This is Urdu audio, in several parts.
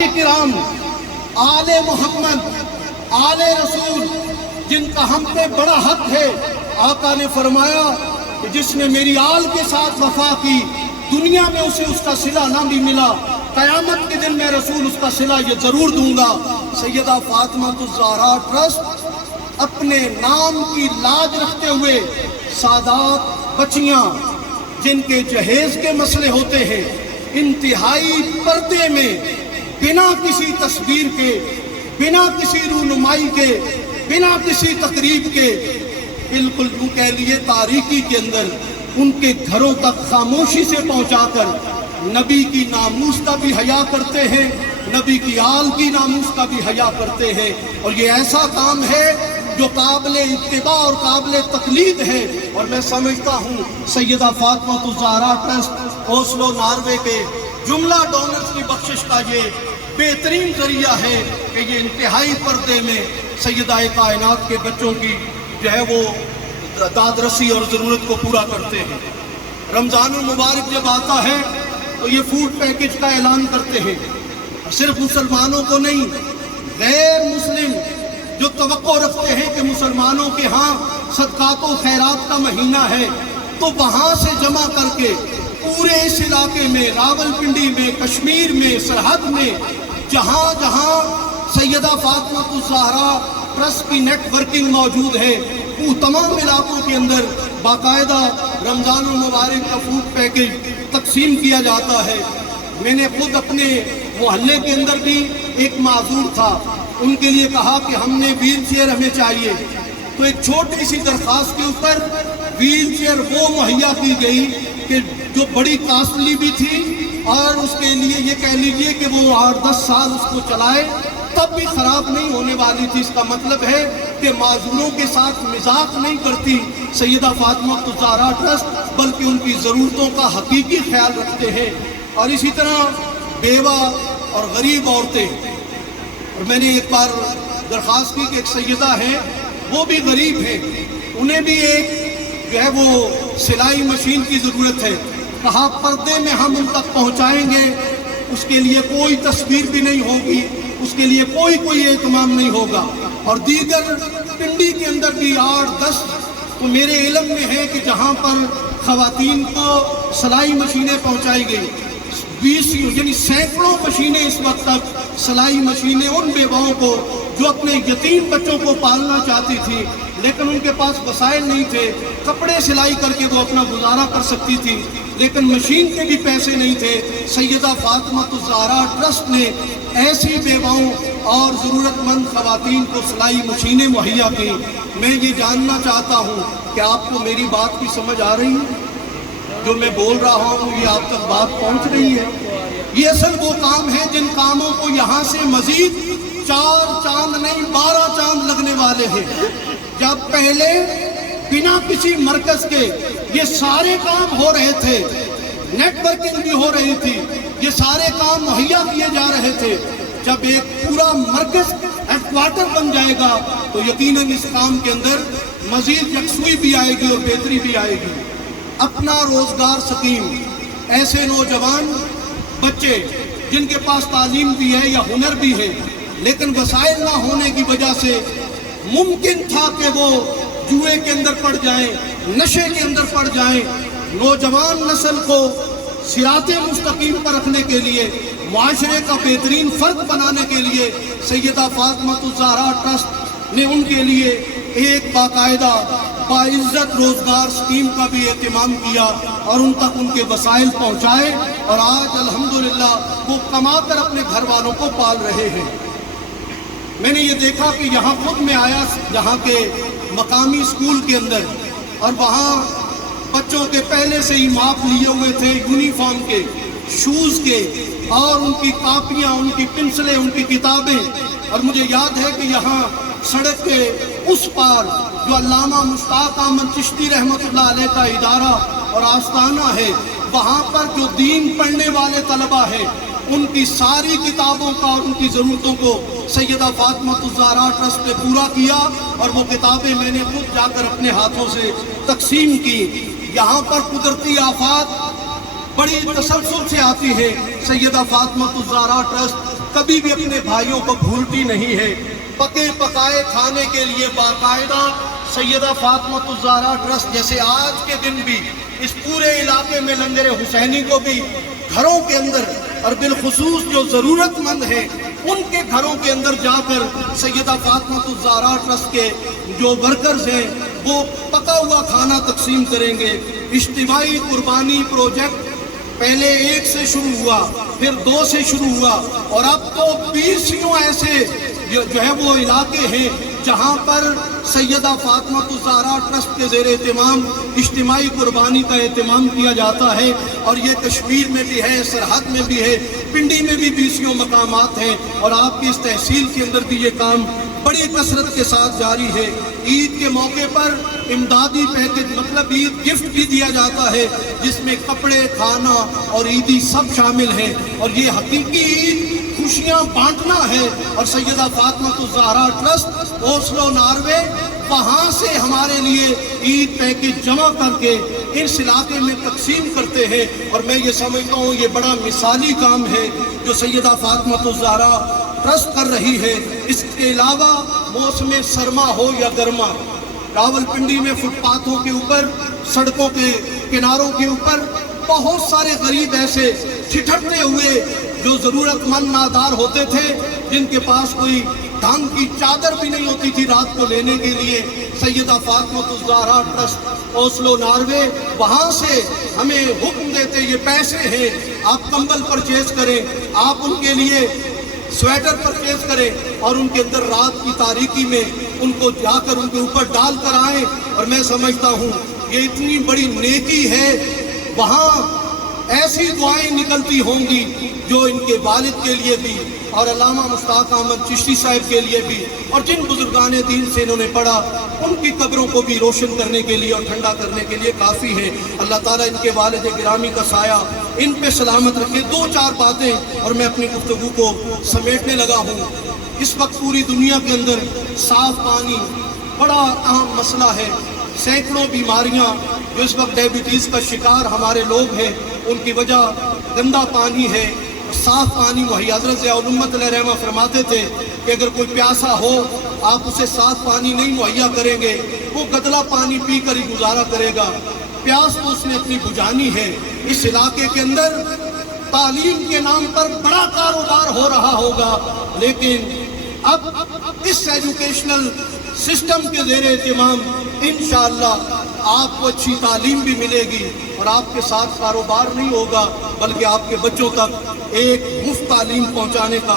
کرام آل محمد آل رسول جن کا ہم پہ بڑا حق ہے، آقا نے فرمایا کہ جس نے میری آل کے ساتھ وفا کی دنیا میں اسے اس کا صلہ نہ بھی ملا، قیامت کے دن میں رسول اس کا صلہ یہ ضرور دوں گا۔ سیدہ فاطمہ الزہرا ٹرسٹ اپنے نام کی لاج رکھتے ہوئے سادات بچیاں جن کے جہیز کے مسئلے ہوتے ہیں انتہائی پردے میں بنا کسی تصویر کے، بنا کسی رونمائی کے، بنا کسی تقریب کے، بالکل یوں کہہ لیے تاریکی کے اندر ان کے گھروں تک خاموشی سے پہنچا کر نبی کی ناموس کا بھی حیا کرتے ہیں، نبی کی آل کی ناموس کا بھی حیا کرتے ہیں۔ اور یہ ایسا کام ہے جو قابل اتباع اور قابل تقلید ہے، اور میں سمجھتا ہوں سیدہ فاطمہ الزہرا ٹرسٹ اوسلو ناروے کے جملہ ڈونرز کی بخشش کا یہ بہترین ذریعہ ہے کہ یہ انتہائی پردے میں سیدہ کائنات کے بچوں کی جو ہے وہ داد رسی اور ضرورت کو پورا کرتے ہیں۔ رمضان المبارک جب آتا ہے تو یہ فوڈ پیکج کا اعلان کرتے ہیں، صرف مسلمانوں کو نہیں، غیر مسلم جو توقع رکھتے ہیں کہ مسلمانوں کے ہاں صدقات و خیرات کا مہینہ ہے تو وہاں سے جمع کر کے پورے اس علاقے میں، راولپنڈی میں، کشمیر میں، سرحد میں، جہاں جہاں سیدہ فاطمہ الزہرا ٹرسٹ کی نیٹ ورکنگ موجود ہے، وہ تمام علاقوں کے اندر باقاعدہ رمضان المبارک کا فوڈ پیکج تقسیم کیا جاتا ہے۔ میں نے خود اپنے محلے کے اندر بھی ایک معذور تھا، ان کے لیے کہا کہ ہم نے ویل چیئر ہمیں چاہیے، تو ایک چھوٹی سی درخواست کے اوپر ویل چیئر وہ مہیا کی گئی کہ جو بڑی کاسٹلی بھی تھی، اور اس کے لیے یہ کہہ لیجئے کہ وہ 8-10 سال اس کو چلائے تب بھی خراب نہیں ہونے والی تھی۔ اس کا مطلب ہے کہ معذوروں کے ساتھ مذاق نہیں کرتی سیدہ فاطمہ الزہرا ٹرسٹ، بلکہ ان کی ضرورتوں کا حقیقی خیال رکھتے ہیں۔ اور اسی طرح بیوہ اور غریب عورتیں، اور میں نے ایک بار درخواست کی کہ ایک سیدہ ہے وہ بھی غریب ہیں، انہیں بھی ایک جو ہے وہ سلائی مشین کی ضرورت ہے، کہا پردے میں ہم ان تک پہنچائیں گے، اس کے لیے کوئی تصویر بھی نہیں ہوگی، اس کے لیے کوئی اہتمام نہیں ہوگا۔ اور دیگر پنڈی کے اندر بھی 8-10 تو میرے علم میں ہے کہ جہاں پر خواتین کو سلائی مشینیں پہنچائی گئی، 20 یعنی سینکڑوں مشینیں اس وقت تک سلائی مشینیں ان بیواؤں کو جو اپنے یتیم بچوں کو پالنا چاہتی تھی لیکن ان کے پاس وسائل نہیں تھے، کپڑے سلائی کر کے وہ اپنا گزارا کر سکتی تھی لیکن مشین کے بھی پیسے نہیں تھے۔ سیدہ فاطمہ الزہرا ٹرسٹ نے ایسی بیواؤں اور ضرورت مند خواتین کو سلائی مشینیں مہیا کی۔ میں یہ جاننا چاہتا ہوں کہ آپ کو میری بات کی سمجھ آ رہی ہے؟ جو میں بول رہا ہوں یہ آپ تک بات پہنچ رہی ہے؟ یہ اصل وہ کام ہے جن کاموں کو یہاں سے مزید 4 چاند نہیں 12 چاند لگنے والے ہیں۔ جب پہلے بنا کسی مرکز کے یہ سارے کام ہو رہے تھے، نیٹ ورکنگ بھی ہو رہی تھی، یہ سارے کام مہیا کیے جا رہے تھے، جب ایک پورا مرکز ہیڈ کوارٹر بن جائے گا تو یقیناً اس کام کے اندر مزید یکسوئی بھی آئے گی اور بہتری بھی آئے گی۔ اپنا روزگار سکیم، ایسے نوجوان بچے جن کے پاس تعلیم بھی ہے یا ہنر بھی ہے لیکن وسائل نہ ہونے کی وجہ سے ممکن تھا کہ وہ جوئے کے اندر پڑ جائیں، نشے کے اندر پڑ جائیں۔ نوجوان نسل کو صراط مستقیم پر رکھنے کے لیے، معاشرے کا بہترین فرد بنانے کے لیے سیدہ فاطمہ الزہرا ٹرسٹ نے ان کے لیے ایک باقاعدہ باعزت روزگار سکیم کا بھی اہتمام کیا اور ان تک ان کے وسائل پہنچائے، اور آج الحمدللہ وہ کما کر اپنے گھر والوں کو پال رہے ہیں۔ میں نے یہ دیکھا کہ یہاں خود میں آیا یہاں کے مقامی اسکول کے اندر، اور وہاں بچوں کے پہلے سے ہی ماپ لیے ہوئے تھے یونیفارم کے، شوز کے، اور ان کی کاپیاں، ان کی پنسلیں، ان کی کتابیں۔ اور مجھے یاد ہے کہ یہاں سڑک کے اس پار جو علامہ مشتاق احمد چشتی رحمۃ اللہ علیہ کا ادارہ اور آستانہ ہے، وہاں پر جو دین پڑھنے والے طلبہ ہیں ان کی ساری کتابوں کا اور ان کی ضرورتوں کو سیدہ فاطمہ الزہرا ٹرسٹ نے پورا کیا، اور وہ کتابیں میں نے خود جا کر اپنے ہاتھوں سے تقسیم کی۔ یہاں پر قدرتی آفات بڑی تسلسل سے آتی ہے، سیدہ فاطمہ الزہرا ٹرسٹ کبھی بھی اپنے بھائیوں کو بھولتی نہیں ہے۔ پکے پکائے کھانے کے لیے باقاعدہ سیدہ فاطمہ الزہرا ٹرسٹ جیسے آج کے دن بھی اس پورے علاقے میں لنگر حسینی کو بھی گھروں کے اندر اور بالخصوص جو ضرورت مند ہیں ان کے گھروں کے اندر جا کر سیدہ فاطمہ الزہرا ٹرسٹ کے جو ورکرز ہیں وہ پکا ہوا کھانا تقسیم کریں گے۔ اجتماعی قربانی پروجیکٹ پہلے 1 سے شروع ہوا، پھر 2 سے شروع ہوا، اور اب تو 20 ایسے جو ہے وہ علاقے ہیں جہاں پر سیدہ فاطمہ الزہرا ٹرسٹ کے زیر اہتمام اجتماعی قربانی کا اہتمام کیا جاتا ہے۔ اور یہ کشمیر میں بھی ہے، سرحد میں بھی ہے، پنڈی میں بھی 20 مقامات ہیں، اور آپ کی اس تحصیل کے اندر بھی یہ کام بڑی کثرت کے ساتھ جاری ہے۔ عید کے موقع پر امدادی پیکج مطلب عید گفٹ بھی دیا جاتا ہے جس میں کپڑے، کھانا اور عیدی سب شامل ہیں، اور یہ حقیقی عید خوشیاں بانٹنا ہے۔ اور سیدہ فاطمہ الزہرا ٹرسٹ اوسلو ناروے وہاں سے ہمارے لیے عید پیکج جمع کر کے اس علاقے میں تقسیم کرتے ہیں، اور میں یہ سمجھتا ہوں یہ بڑا مثالی کام ہے جو سیدہ فاطمہ الزہرا ٹرسٹ کر رہی ہے۔ اس کے علاوہ موسم سرما ہو یا گرما، راولپنڈی میں فٹ پاتھوں کے اوپر، سڑکوں کے کناروں کے اوپر بہت سارے غریب ایسے ٹھٹھکتے ہوئے جو ضرورت مند نادار ہوتے تھے، جن کے پاس کوئی ڈھنگ کی چادر بھی نہیں ہوتی تھی رات کو لینے کے لیے، سیدہ فاطمہ الزہرا ٹرسٹ اوسلو ناروے وہاں سے ہمیں حکم دیتے یہ پیسے ہیں، آپ کمبل پرچیز کریں، آپ ان کے لیے سویٹر پرچیز کریں، اور ان کے اندر رات کی تاریکی میں ان کو جا کر ان کے اوپر ڈال کر آئیں۔ اور میں سمجھتا ہوں یہ اتنی بڑی نیکی ہے، وہاں ایسی دعائیں نکلتی ہوں گی جو ان کے والد کے لیے بھی اور علامہ مشتاق احمد چشتی صاحب کے لیے بھی، اور جن بزرگان دین سے انہوں نے پڑھا ان کی قبروں کو بھی روشن کرنے کے لیے اور ٹھنڈا کرنے کے لیے کافی ہے۔ اللہ تعالیٰ ان کے والد گرامی کا سایہ ان پہ سلامت رکھے۔ 2-4 باتیں اور میں اپنی گفتگو کو سمیٹنے لگا ہوں۔ اس وقت پوری دنیا کے اندر صاف پانی بڑا اہم مسئلہ ہے۔ سینکڑوں بیماریاں جو اس وقت ڈائبٹیز کا شکار ہمارے لوگ ہیں ان کی وجہ گندا پانی ہے، صاف پانی مہیا۔ حضرت ضیاء الامت علیہ رحمہ فرماتے تھے کہ اگر کوئی پیاسا ہو آپ اسے صاف پانی نہیں مہیا کریں گے، وہ گدلا پانی پی کر ہی گزارا کرے گا، پیاس تو اس نے اپنی بجھانی ہے۔ اس علاقے کے اندر تعلیم کے نام پر بڑا کاروبار ہو رہا ہوگا، لیکن اب اس ایجوکیشنل سسٹم کے زیر اہتمام انشاءاللہ آپ کو اچھی تعلیم بھی ملے گی، اور آپ کے ساتھ کاروبار نہیں ہوگا بلکہ آپ کے بچوں تک ایک مفت تعلیم پہنچانے کا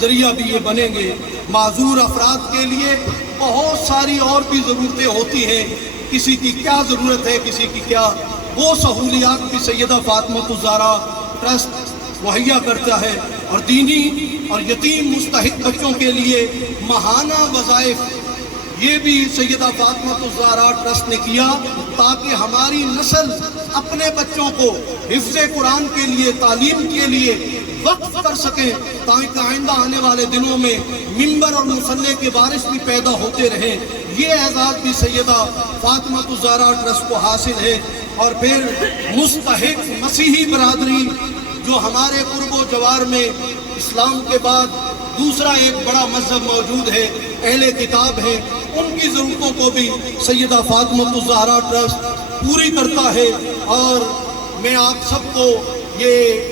ذریعہ بھی یہ بنیں گے۔ معذور افراد کے لیے بہت ساری اور بھی ضرورتیں ہوتی ہیں، کسی کی کیا ضرورت ہے، کسی کی کیا، وہ سہولیات بھی سیدہ فاطمہ الزہرا ٹرسٹ مہیا کرتا ہے۔ اور دینی اور یتیم مستحق بچوں کے لیے ماہانہ وظائف یہ بھی سیدہ فاطمہ الزہرا ٹرسٹ نے کیا تاکہ ہماری نسل اپنے بچوں کو حفظ قرآن کے لیے، تعلیم کے لیے وقف کر سکیں، تاکہ آئندہ آنے والے دنوں میں منبر اور مصلی کے وارث بھی پیدا ہوتے رہیں۔ یہ اعزاز بھی سیدہ فاطمہ الزہرا ٹرسٹ کو حاصل ہے۔ اور پھر مستحق مسیحی برادری جو ہمارے قرب و جوار میں اسلام کے بعد دوسرا ایک بڑا مذہب موجود ہے، اہل کتاب ہیں، ان کی ضرورتوں کو بھی سیدہ فاطمہ الزہرا ٹرسٹ پوری کرتا ہے۔ اور میں آپ سب کو یہ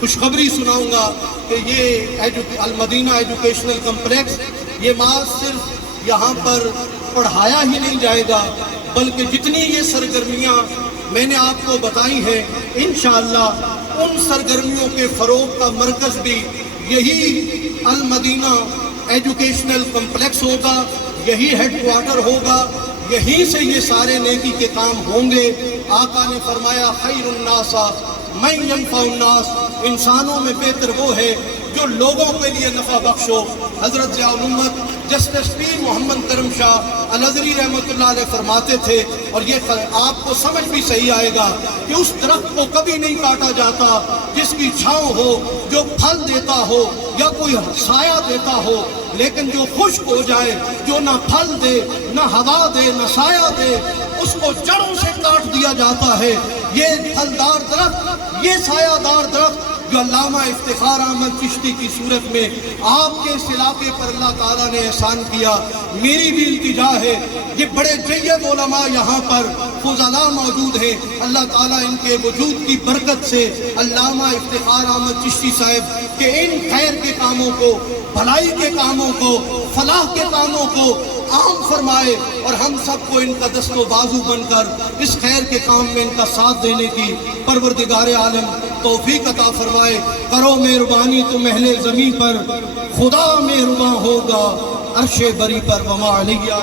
خوشخبری سناؤں گا کہ یہ المدینہ ایجوکیشنل کمپلیکس یہ صرف یہاں پر پڑھایا ہی نہیں جائے گا، بلکہ جتنی یہ سرگرمیاں میں نے آپ کو بتائی ہیں انشاءاللہ ان سرگرمیوں کے فروغ کا مرکز بھی یہی المدینہ ایجوکیشنل کمپلیکس ہوگا، یہی ہیڈ کوارٹر ہوگا، یہیں سے یہ سارے نیکی کے کام ہوں گے۔ آقا نے فرمایا خیر الناس من ینفع الناس، انسانوں میں بہتر وہ ہے جو لوگوں کے لیے نفع بخش ہو۔ حضرت ضیاء الامت جسٹس پیر محمد کرم شاہ الازہری رحمۃ اللہ علیہ فرماتے تھے، اور یہ آپ کو سمجھ بھی صحیح آئے گا کہ اس درخت کو کبھی نہیں کاٹا جاتا جس کی چھاؤں ہو، جو پھل دیتا ہو یا کوئی سایہ دیتا ہو، لیکن جو خشک ہو جائے، جو نہ پھل دے، نہ ہوا دے، نہ سایہ دے، اس کو جڑوں سے کاٹ دیا جاتا ہے۔ یہ پھلدار درخت، یہ سایہ دار درخت جو علامہ افتخار احمد چشتی کی صورت میں آپ کے اس علاقے پر اللہ تعالیٰ نے احسان کیا۔ میری بھی التجا ہے، یہ بڑے جید علماء یہاں پر فضلاء موجود ہیں، اللہ تعالیٰ ان کے وجود کی برکت سے علامہ افتخار احمد چشتی صاحب کہ ان خیر کے کاموں کو، بھلائی کے کاموں کو، فلاح کے کاموں کو عام فرمائے، اور ہم سب کو ان کا دست و بازو بن کر اس خیر کے کام میں ان کا ساتھ دینے کی پروردگار عالم توفیق عطا فرمائے۔ کرو مہربانی تم اہل زمین پر، خدا مہرباں ہوگا عرش بری پر۔ وما علیہ